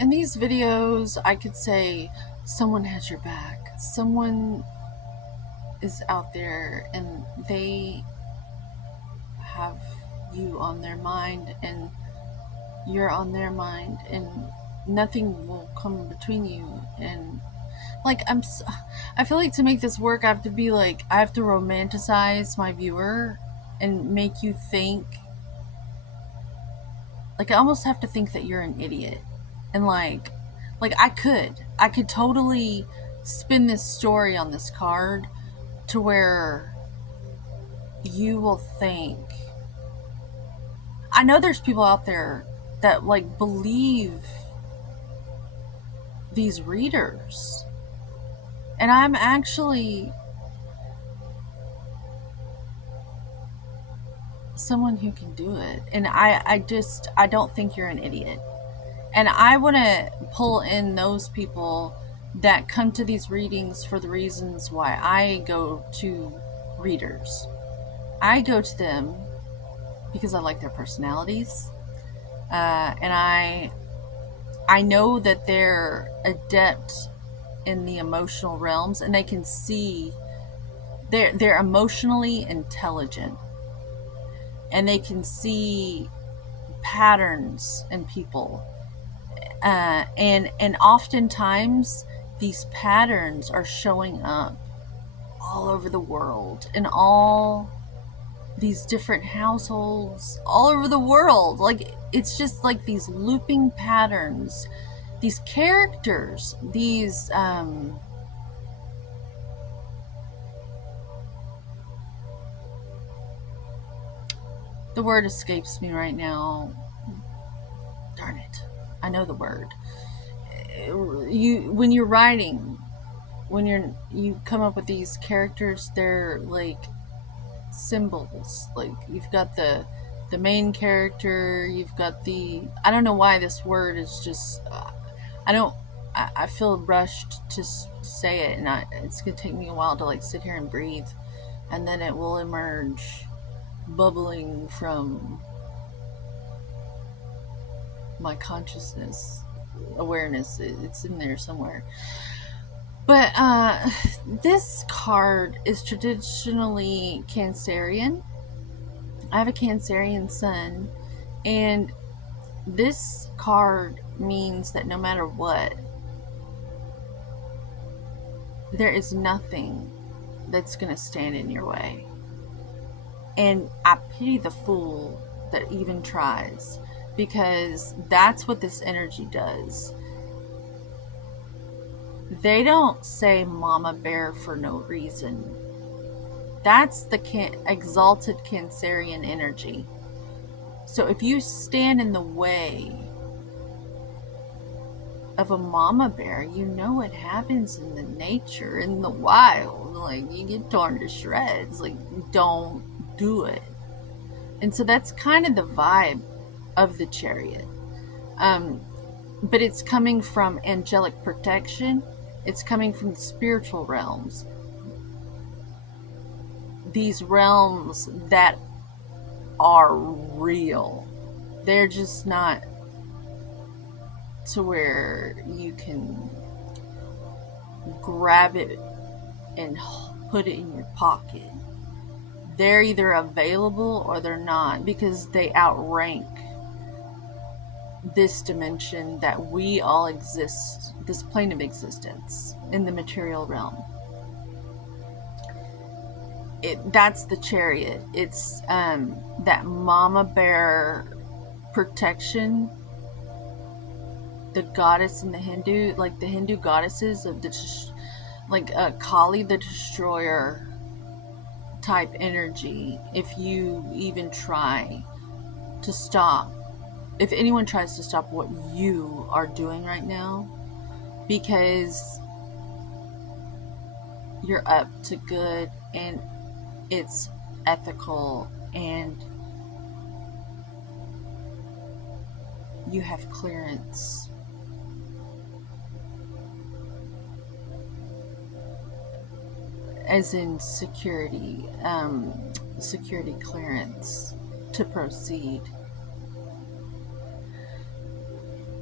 in these videos, I could say someone has your back. Someone is out there and they have you on their mind and you're on their mind and nothing will come between you. And like I feel like to make this work I have to be like I have to romanticize my viewer and make you think, like I almost have to think that you're an idiot. And like I could totally spin this story on this card to where you will think, I know there's people out there that like believe these readers, and I'm actually someone who can do it. And I don't think you're an idiot. And I want to pull in those people that come to these readings for the reasons why I go to readers. I go to them because I like their personalities, and I know that they're adept in the emotional realms, and they can see they're emotionally intelligent, and they can see patterns in people, and oftentimes these patterns are showing up all over the world in all these different households all over the world. Like it's just like these looping patterns, these characters, these the word escapes me right now. Darn it. I know the word. You when you're writing, when you come up with these characters, they're like symbols. Like you've got the main character, you've got the, I don't know why this word is just I don't I feel rushed to say it, and it's gonna take me a while to like sit here and breathe, and then it will emerge bubbling from my consciousness awareness. It's in there somewhere. But this card is traditionally Cancerian. I have a Cancerian sun, and this card means that no matter what, there is nothing that's going to stand in your way. And I pity the fool that even tries, because that's what this energy does. They don't say mama bear for no reason. That's the exalted Cancerian energy. So if you stand in the way of a mama bear, you know what happens in the nature, in the wild. Like you get torn to shreds. Like don't do it. And so that's kind of the vibe of the Chariot. But it's coming from angelic protection. It's coming from the spiritual realms. These realms that are real. They're just not to where you can grab it and put it in your pocket. They're either available or they're not, because they outrank this dimension that we all exist, this plane of existence in the material realm. That's the Chariot. It's that mama bear protection. The goddess in the Hindu, like the Hindu goddesses of the, like Kali the destroyer type energy. If you even try to stop, if anyone tries to stop what you are doing right now, because you're up to good and it's ethical and you have clearance, as in security clearance to proceed.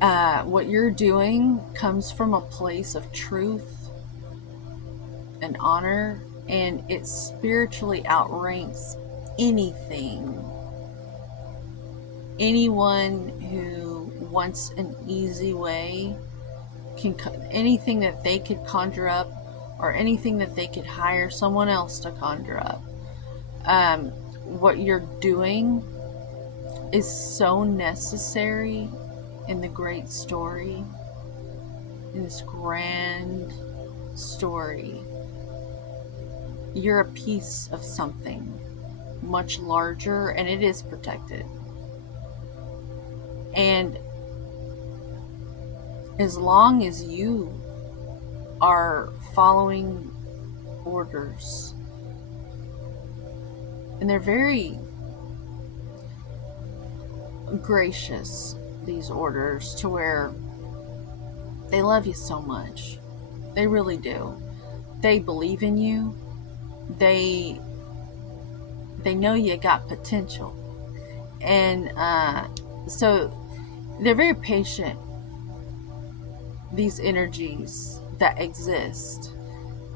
What you're doing comes from a place of truth and honor, and it spiritually outranks anything. Anyone who wants an easy way can, anything that they could conjure up, or anything that they could hire someone else to conjure up. What you're doing is so necessary in the great story, in this grand story. You're a piece of something much larger, and it is protected. And as long as you are following orders, and they're very gracious, these orders, to where they love you so much. They really do. They believe in you. They know you got potential. And so they're very patient, these energies that exist.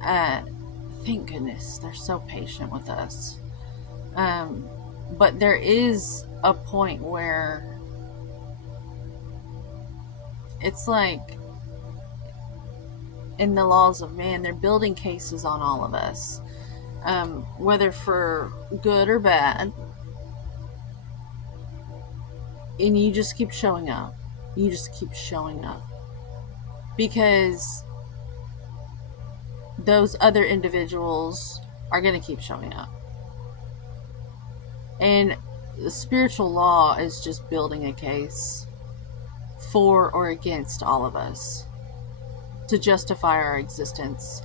Thank goodness they're so patient with us. But there is a point where it's like, in the laws of man, they're building cases on all of us, whether for good or bad. And you just keep showing up. You just keep showing up. Because those other individuals are going to keep showing up. And the spiritual law is just building a case for or against all of us, to justify our existence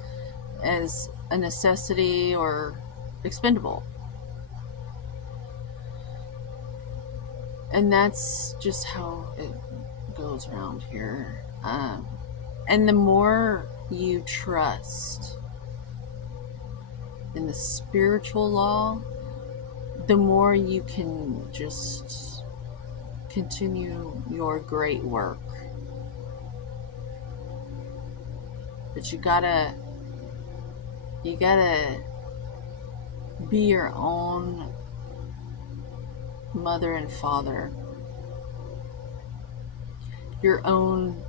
as a necessity or expendable. And that's just how it goes around here. And the more you trust in the spiritual law, the more you can just continue your great work. But you gotta be your own mother and father, your own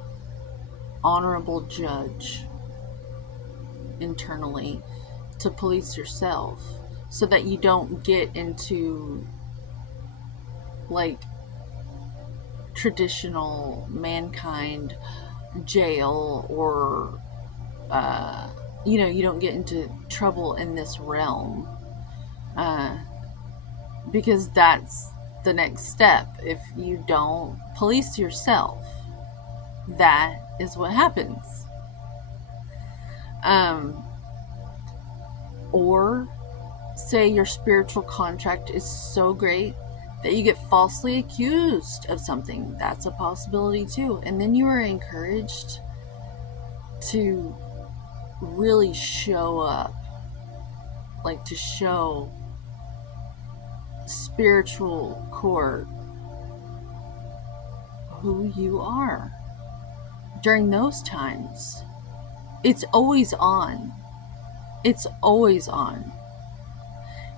honorable judge internally, to police yourself, so that you don't get into like traditional mankind jail, or you don't get into trouble in this realm, because that's the next step. If you don't police yourself, that is what happens. Or say your spiritual contract is so great that you get falsely accused of something. That's a possibility too. And then you are encouraged to really show up, like to show spiritual court who you are during those times. It's always on. It's always on.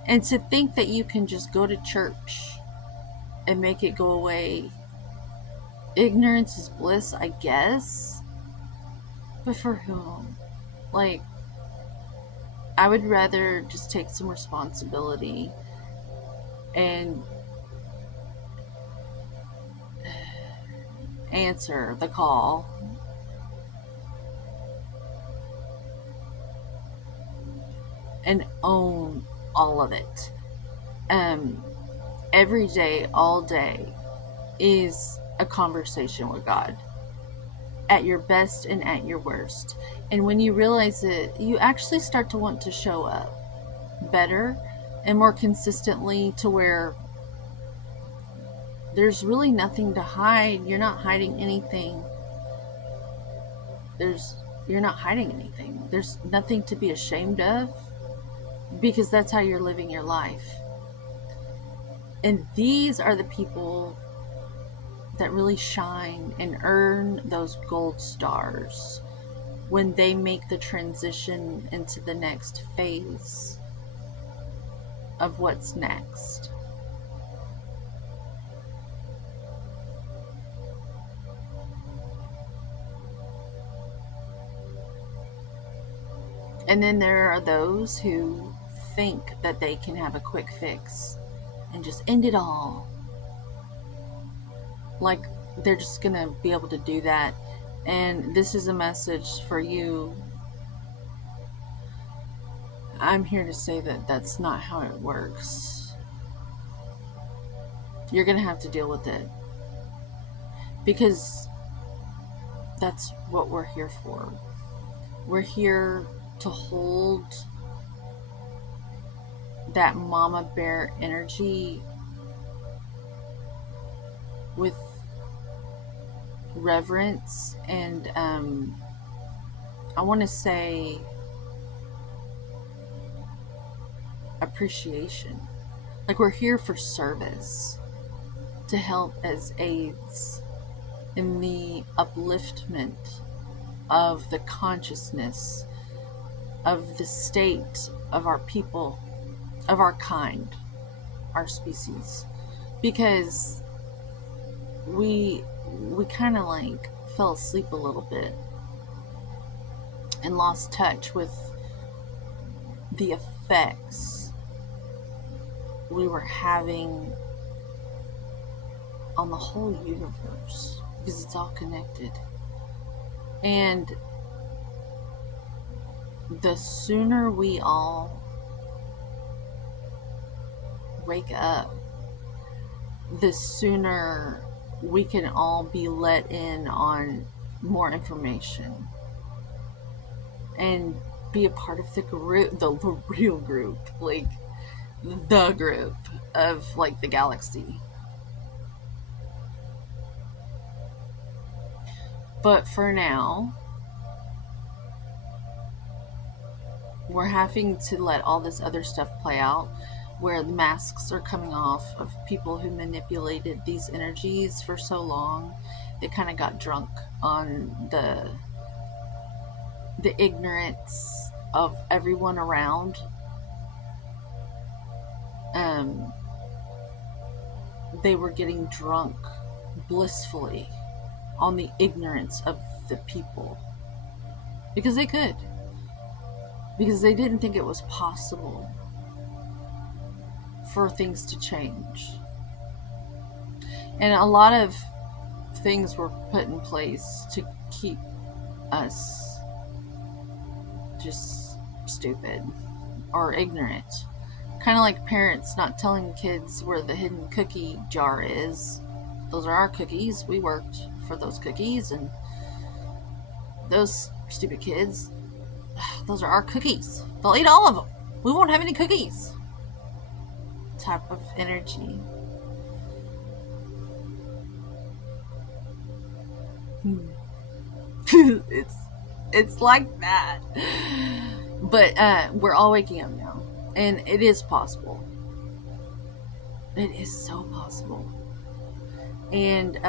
And to think that you can just go to church and make it go away, ignorance is bliss, I guess. But for whom? Like, I would rather just take some responsibility and answer the call. And own all of it. Every day, all day, is a conversation with God, at your best and at your worst. And when you realize it, you actually start to want to show up better and more consistently, to where there's really nothing to hide. You're not hiding anything. You're not hiding anything. There's nothing to be ashamed of, because that's how you're living your life. And these are the people that really shine and earn those gold stars when they make the transition into the next phase of what's next. And then there are those who think that they can have a quick fix and just end it all. Like they're just gonna be able to do that. And this is a message for you. I'm here to say that that's not how it works. You're gonna have to deal with it, because that's what we're here for. We're here to hold that mama bear energy with reverence and I want to say appreciation. Like we're here for service, to help as aids in the upliftment of the consciousness of the state of our people, of our kind, our species. Because we kind of like fell asleep a little bit and lost touch with the effects we were having on the whole universe, because it's all connected. And the sooner we all wake up, the sooner we can all be let in on more information and be a part of the group, the real group, like the group of like the galaxy. But for now, we're having to let all this other stuff play out, where the masks are coming off of people who manipulated these energies for so long. They kind of got drunk on the ignorance of everyone around. They were getting drunk blissfully on the ignorance of the people, because they could, because they didn't think it was possible for things to change. And a lot of things were put in place to keep us just stupid or ignorant. Kind of like parents not telling kids where the hidden cookie jar is. Those are our cookies. We worked for those cookies, and those stupid kids, those are our cookies. They'll eat all of them. We won't have any cookies. Type of energy. It's like that. But we're all waking up now, and it is possible. It is so possible. And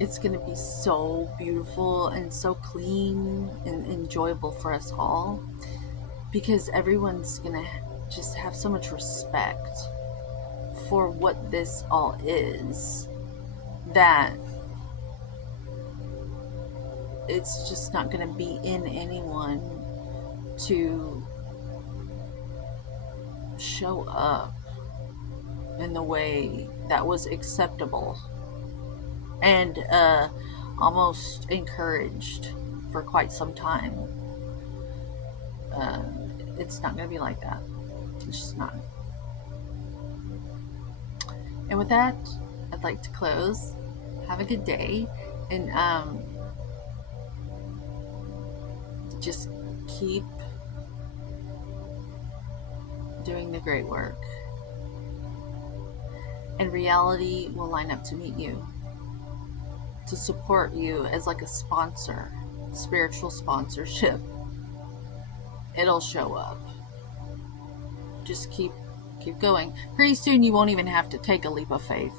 it's going to be so beautiful and so clean and enjoyable for us all, because everyone's going to just have so much respect for what this all is, that it's just not going to be in anyone to show up in the way that was acceptable and almost encouraged for quite some time. It's not going to be like that. It's just not. And with that, I'd like to close. Have a good day, and just keep doing the great work, and reality will line up to meet you, to support you as like a sponsor, spiritual sponsorship. It'll show up. Just keep going. Pretty soon you won't even have to take a leap of faith.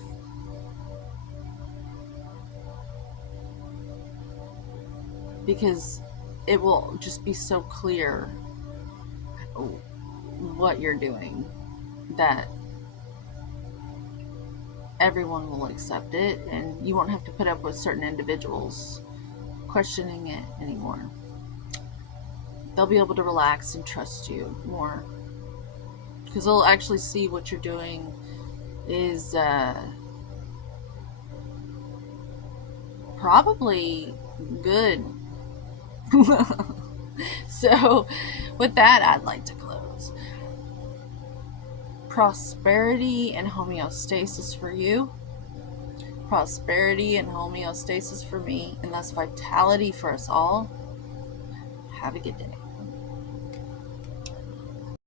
because it will just be so clear what you're doing that everyone will accept it, and you won't have to put up with certain individuals questioning it anymore. They'll be able to relax and trust you more because they'll actually see what you're doing is probably good. So, with that, I'd like to close. Prosperity and homeostasis for you. Prosperity and homeostasis for me. And thus vitality for us all. Have a good day.